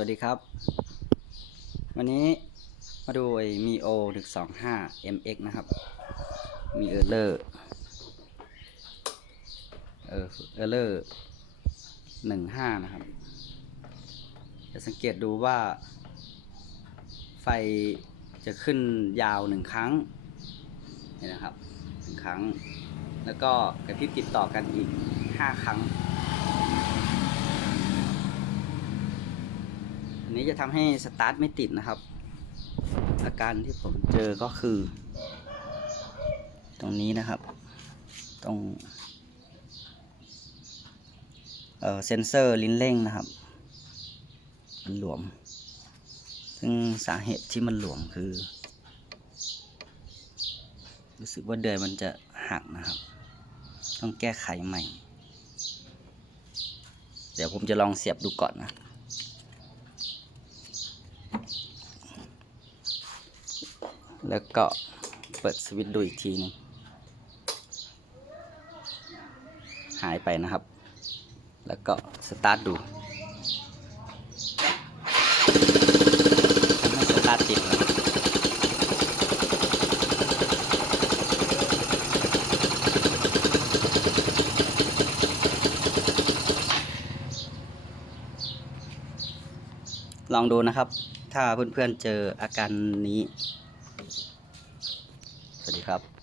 วัสดีครับ วันนี้มาดูไอ้มีโอ1 2 5 MX นะครับ มีเออร์เลอร์เออเออร์เลอร์หนึ่งห้านะครับ จะสังเกตดูว่า ไฟจะขึ้นยาวหนึ่งครั้งนี่นะครับหนึ่งครั้ง แล้วก็กระพริบติดต่อกันอีกห้าครั้ง อันนี้จะทำให้สตาร์ทไม่ติดนะครับ อาการที่ผมเจอก็คือ ตรงนี้นะครับ ตรงเอ่อเซนเซอร์ลิ้นเร่งนะครับ มันหลวม ซึ่งสาเหตุที่มันหลวมคือ รู้สึกว่าเดือยมันจะหักนะครับ ต้องแก้ไขใหม่ เดี๋ยวผมจะลองเสียบดูก่อนนะ แล้วก็เปิดสวิตช์ดูอีกทีหนึงหายไปนะครับ แล้วก็สตาร์ทดูทำให้สตาร์ทติดนะลองดูนะครับ ถ้าเพื่อนๆเจออาการนี้ วัสดีครับ